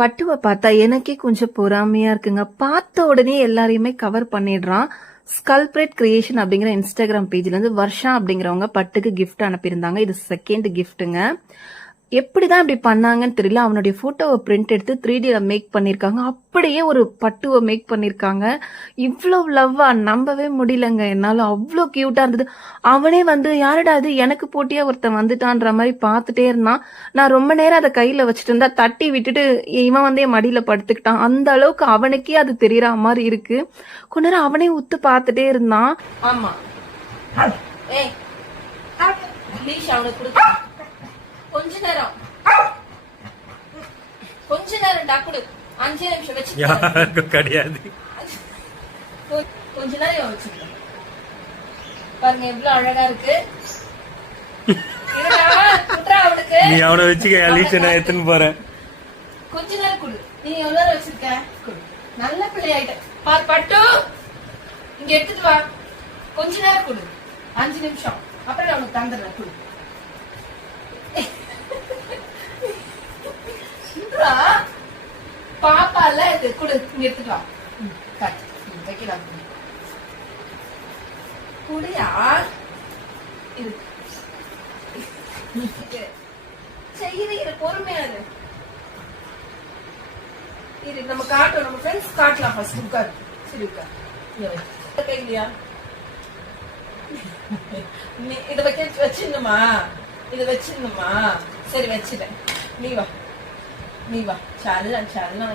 பட்டுவை பார்த்தா எனக்கே கொஞ்சம் பொறாமையா இருக்குங்க. பார்த்த உடனே எல்லாரையுமே கவர் பண்ணிடுறான். ஸ்கல்பிரேட் கிரியேஷன் அப்படிங்கிற இன்ஸ்டாகிராம் பேஜ்ல இருந்து வர்ஷா அப்படிங்கிறவங்க பட்டுக்கு கிஃப்ட் அனுப்பியிருந்தாங்க. இது செகண்ட் கிஃப்ட்டுங்க எப்படிதான் இப்படி பண்ணாங்கன்னு தெரியல. அவனுடைய போட்டோவை பிரிண்ட் எடுத்து த்ரீ டில மேக் பண்ணிருக்காங்க. அப்படியே ஒரு பட்டுவை மேக் பண்ணிருக்காங்க. இவ்வளவு லவ்வா நம்பவே முடியலங்க. என்னால அவ்வளோ கியூட்டா இருந்தது. அவனே வந்து யாருடா அது எனக்கு போட்டியா? ஒருத்தன் வந்துட்டான்ற மாதிரி பார்த்துட்டே இருந்தான். நான் ரொம்ப நேரம் அதை கையில வச்சுட்டு இருந்தா தட்டி விட்டுட்டு இவன் வந்து என் மடியில படுத்துக்கிட்டான். அந்த அளவுக்கு அவனுக்கே அது தெரியற மாதிரி இருக்கு. கொஞ்ச நேரம் அவனே உத்து பார்த்துட்டே இருந்தான். ஆமா. ஏய் அவனுக்கு கொஞ்ச நேரம். கொஞ்ச நேரம் டாக்குடு அஞ்சு நிமிஷம் வச்சு யாருக்கும் கிடையாது. கொஞ்ச நேரம் வச்சுக்கலாம் பாருங்க எவ்வளவு அழகா இருக்கு. அவனுக்கு? நீ அவனை வச்சுக்க அலீஷ நான் எடுத்துன்னு போறேன். கொஞ்ச நேரம் கொடு. நீ எவ்வளவு நேரம் வச்சிருக்க? கொடு. நல்ல பிள்ளையாயிட்ட. பார் பட்டு. இங்க எடுத்துட்டு வா. கொஞ்ச நேரம் கொடு. அஞ்சு நிமிஷம். அப்புறம் நான் உனக்கு தந்துடுறேன். கொடு. பாப்பால இது கொடு இங்க எடுத்துட்டு வா. ம், காட்டு. ம், வைக்கலாம் குடியா? இது செய்யுது இது பொறுமையா இரு. இரு நம்ம காட்டுவோம் நம்ம ஃப்ரெண்ட்ஸ் காட்டலாம் ஃபர்ஸ்ட் உட்கார். சரி உட்கார். இங்க இல்லையா? இத வைக்க வச்சிடணுமா? இத வச்சிடணுமா? சரி வச்சிட்டேன். நீ வா. நீ வா சரண் சரண்